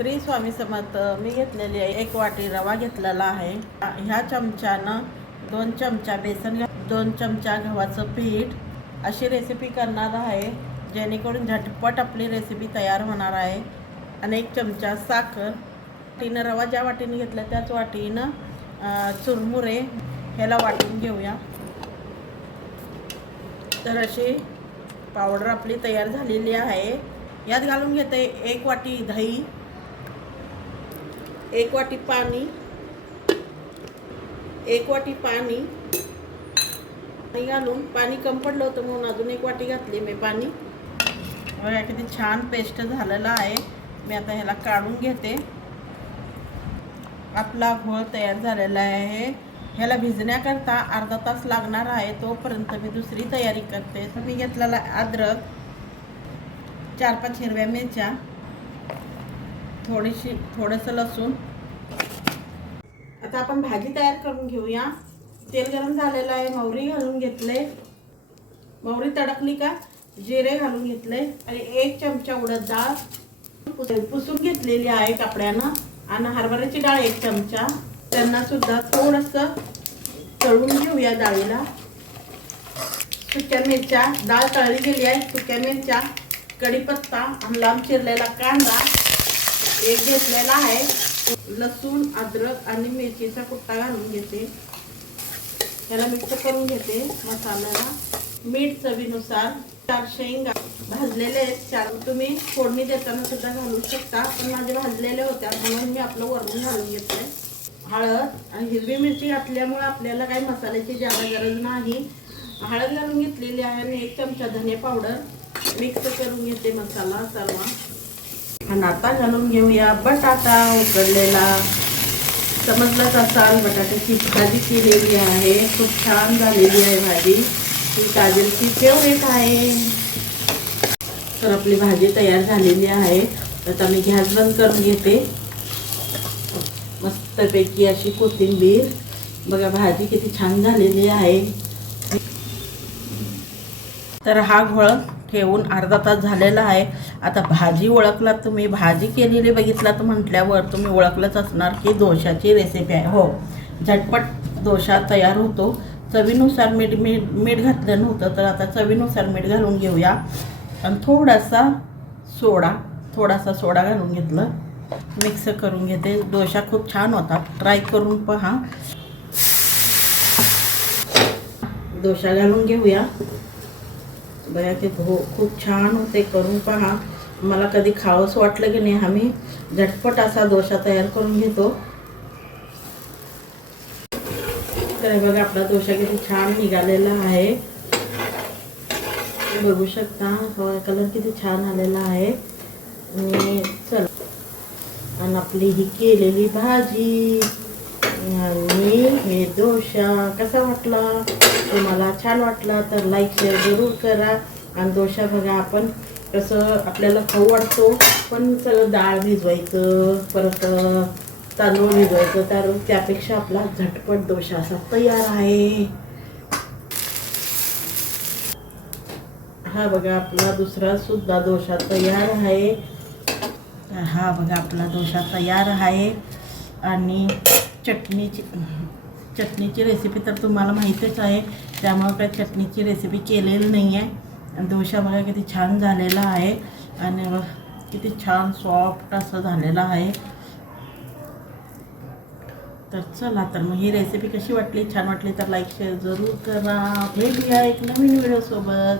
श्री स्वामी समर्थ. मी घेतलेली आहे 1 वाटी रवा घेतलेला आहे. ह्या चमच्यानं 2 चमचा बेसन, 2 चमचा गव्हाचं पीठ अशी रेसिपी करणार आहे, जेणेकरून झटपट आपली रेसिपी तयार होणार आहे. आणि 1 चमचा साखर, वाटीनं रवा ज्या वाटीने घेतला त्याच वाटीनं चुरमुरे ह्याला वाटून घेऊया. तर अशी पावडर आपली तयार झालेली आहे. यात घालून घेते 1 वाटी दही, 1 वाटी पाणी, 1 वाटी पाणी घालून, पाणी कम पडलं होतं म्हणून अजून 1 वाटी घातली मी पाणी. बघा किती छान पेस्ट झालेला आहे. मी आता ह्याला काढून घेते. आपला घोळ तयार झालेला आहे. ह्याला भिजण्याकरता अर्धा तास लागणार आहे. तोपर्यंत मी दुसरी तयारी करते. तर मी घेतलेला अद्रक, 4-5 हिरव्या मिरच्या, थोडंसं लसूण. आता आपण भाजी तयार करून घेऊया. तेल गरम झालेलं आहे. मोहरी घालून घेतले. मोहरी तडकली का जिरे घालून घेतले आणि 1 चमचा उडद डाळ पुसून घेतलेली आहे कापड्यानं. आणि हरभऱ्याची डाळ 1 चमचा. त्यांना सुद्धा थोडंसं तळून घेऊया डाळीला. सुक्या मिरच्या, डाळ तळली गेली आहे. सुक्या मिरच्या, कढीपत्ता आणि लांब चिरलेला कांदा 1 घेतलेला आहे. लसूण, अद्रक आणि मिरचीचा कुट्टा घालून घेते. त्याला मिक्स करून घेते. मसाल्याला मीठ चवीनुसार. 4 शेंगा भाजलेले 4 तुम्ही फोडणी देताना सुद्धा घालू शकता, पण माझे भाजलेले होत्या म्हणून मी आपलं वरून घालून घेतलंय. हळद आणि हिरवी मिरची घातल्यामुळे आपल्याला काही मसाल्याची जादा गरज नाही. हळद घालून घेतलेली आहे आणि 1 चमचा धने पावडर. मिक्स करून घेते मसाला सर्व. आणि आता घालून घेऊया बटाटा उकडलेला. समजलंच असाल, बटाट्याची भाजी केलेली आहे. खूप छान झालेली आहे भाजी. ही काजलची फेवरेट आहे. तर आपली भाजी तयार झालेली आहे. आता मी गॅस बंद करून घेते. मस्तपैकी अशी कोथिंबीर. बघा भाजी किती छान झालेली आहे. तर हा घोळ ठेवून अर्धा तास झालेला आहे. आता भाजी ओळखला तुम्ही, भाजी केलेली बघितला तर म्हटल्यावर तुम्ही ओळखलंच असणार की डोशाची रेसिपी आहे. हो, झटपट डोसा तयार होतो. चवीनुसार मीठ घातलं नव्हतं, तर आता चवीनुसार मीठ घालून घेऊया. आणि थोडासा सोडा घालून घेतलं. मिक्स करून घेते. डोसा खूप छान होता, ट्राय करून पहा. डोसा घालून घेऊया. बघा की खूप छान होते, करून पहा. मला कधी खावंसं वाटलं की नाही, आम्ही झटपट असा डोसा तयार करून घेतो. तर बघा आपला डोसा किती छान निघालेला आहे. बघू शकता कलर किती छान आलेला आहे. आणि चल, आणि आपली ही केलेली भाजी आणि हे डोसा कसा वाटला तुम्हाला? छान वाटला तर लाईक शेअर जरूर करा. आणि डोसा बघा आपण कसं आपल्याला खाऊ वाटतो, पण सगळं डाळ भिजवायचं, परत तांदूळ भिजवायचं, तर त्यापेक्षा आपला झटपट डोसा असा तयार आहे. हा बघा आपला दुसरा सुद्धा डोसा तयार आहे. हा बघा आपला डोसा तयार आहे. आणि चटणीची रेसिपी तर तुम्हाला माहीतच आहे, त्यामुळे काही चटणीची रेसिपी केलेली नाही आहे. डोसा बघा किती छान झालेला आहे. आणि किती छान सॉफ्ट असं झालेला आहे. तर चला, तर मग ही रेसिपी कशी वाटली? छान वाटली तर लाईक शेअर जरूर करा. भेटूया एक नवीन व्हिडिओसोबत.